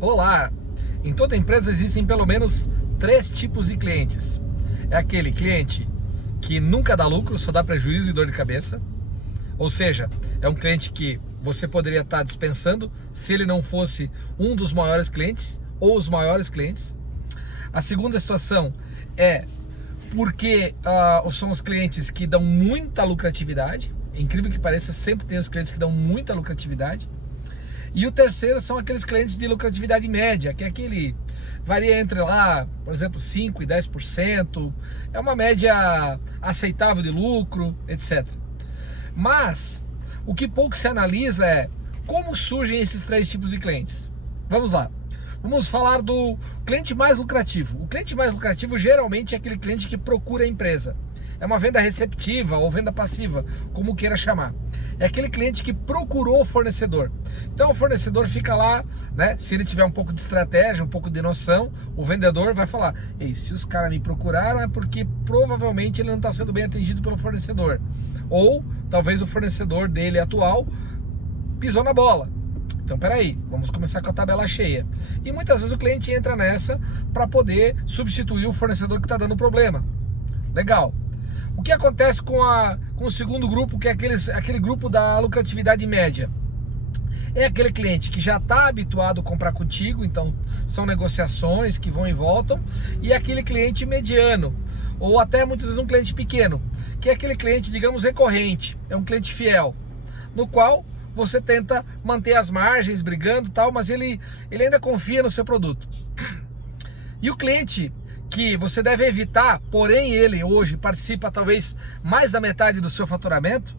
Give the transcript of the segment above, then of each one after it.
Olá! Em toda empresa existem pelo menos 3 tipos de clientes. É aquele cliente que nunca dá lucro, só dá prejuízo e dor de cabeça. Ou seja, é um cliente que você poderia estar dispensando se ele não fosse um dos maiores clientes ou os maiores clientes. A segunda situação é porque são os clientes que dão muita lucratividade. É incrível que pareça, sempre tem os clientes que dão muita lucratividade. E o terceiro são aqueles clientes de lucratividade média, que é aquele, varia entre lá, por exemplo, 5% e 10%, é uma média aceitável de lucro, etc. Mas, o que pouco se analisa é como surgem esses 3 tipos de clientes. Vamos lá, vamos falar do cliente mais lucrativo. O cliente mais lucrativo geralmente é aquele cliente que procura a empresa. É uma venda receptiva ou venda passiva, como queira chamar. É aquele cliente que procurou o fornecedor. Então o fornecedor fica lá, né? Se ele tiver um pouco de estratégia, um pouco de noção, o vendedor vai falar: ei, se os caras me procuraram é porque provavelmente ele não está sendo bem atendido pelo fornecedor. Ou talvez o fornecedor dele atual pisou na bola. Então peraí, vamos começar com a tabela cheia. E muitas vezes o cliente entra nessa para poder substituir o fornecedor que está dando problema. Legal. O que acontece com o segundo grupo, que é aquele grupo da lucratividade média? É aquele cliente que já está habituado a comprar contigo, então são negociações que vão e voltam, e é aquele cliente mediano, ou até muitas vezes um cliente pequeno, que é aquele cliente, digamos, recorrente, é um cliente fiel, no qual você tenta manter as margens, brigando e tal, mas ele ainda confia no seu produto. E o cliente que você deve evitar, porém ele hoje participa talvez mais da metade do seu faturamento,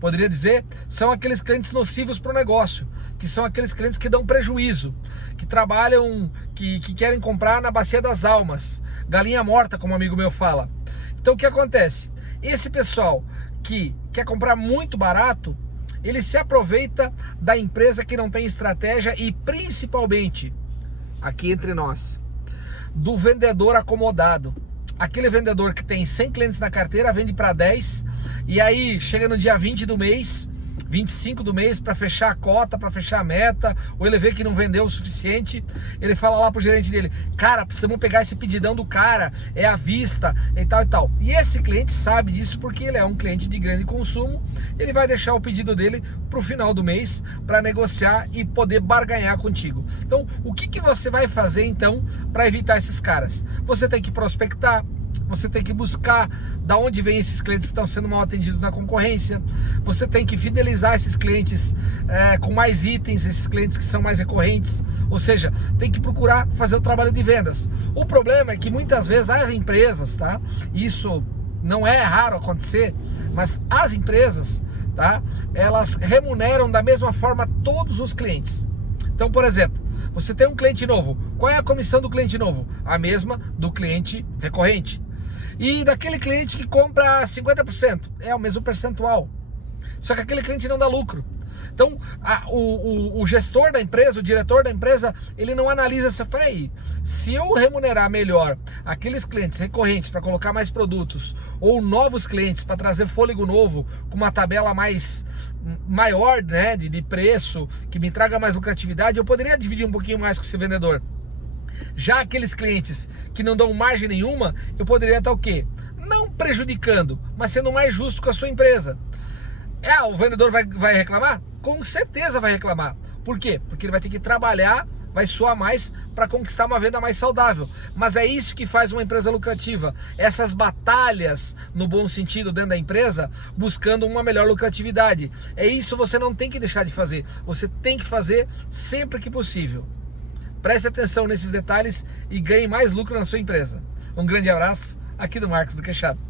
poderia dizer, são aqueles clientes nocivos para o negócio, que são aqueles clientes que dão prejuízo, que trabalham, que querem comprar na bacia das almas, galinha morta, como um amigo meu fala. Então o que acontece? Esse pessoal que quer comprar muito barato, ele se aproveita da empresa que não tem estratégia e principalmente, aqui entre nós, do vendedor acomodado. Aquele vendedor que tem 100 clientes na carteira, vende para 10 e aí chega no dia 20 do mês, 25 do mês, para fechar a cota, para fechar a meta, ou ele vê que não vendeu o suficiente, ele fala lá pro gerente dele: cara, precisamos pegar esse pedidão do cara, é à vista e tal e tal. E esse cliente sabe disso porque ele é um cliente de grande consumo, ele vai deixar o pedido dele pro final do mês para negociar e poder barganhar contigo. Então, o que você vai fazer então para evitar esses caras? Você tem que prospectar, você tem que buscar da onde vem esses clientes que estão sendo mal atendidos na concorrência, você tem que fidelizar esses clientes com mais itens, esses clientes que são mais recorrentes, ou seja, tem que procurar fazer o trabalho de vendas. O problema é que muitas vezes as empresas, tá? Isso não é raro acontecer, mas as empresas, tá? Elas remuneram da mesma forma todos os clientes. Então, por exemplo, você tem um cliente novo, qual é a comissão do cliente novo? A mesma do cliente recorrente. E daquele cliente que compra 50%, é o mesmo percentual. Só que aquele cliente não dá lucro. Então, o gestor da empresa, o diretor da empresa, ele não analisa assim: peraí, se eu remunerar melhor aqueles clientes recorrentes para colocar mais produtos, ou novos clientes para trazer fôlego novo, com uma tabela maior, né, de preço, que me traga mais lucratividade, eu poderia dividir um pouquinho mais com esse vendedor. Já aqueles clientes que não dão margem nenhuma, eu poderia estar o quê? Não prejudicando, mas sendo mais justo com a sua empresa. O vendedor vai reclamar? Com certeza vai reclamar. Por quê? Porque ele vai ter que trabalhar, vai suar mais para conquistar uma venda mais saudável. Mas é isso que faz uma empresa lucrativa. Essas batalhas, no bom sentido, dentro da empresa, buscando uma melhor lucratividade. É isso, você não tem que deixar de fazer. Você tem que fazer sempre que possível. Preste atenção nesses detalhes e ganhe mais lucro na sua empresa. Um grande abraço aqui do Marcos do Queixado.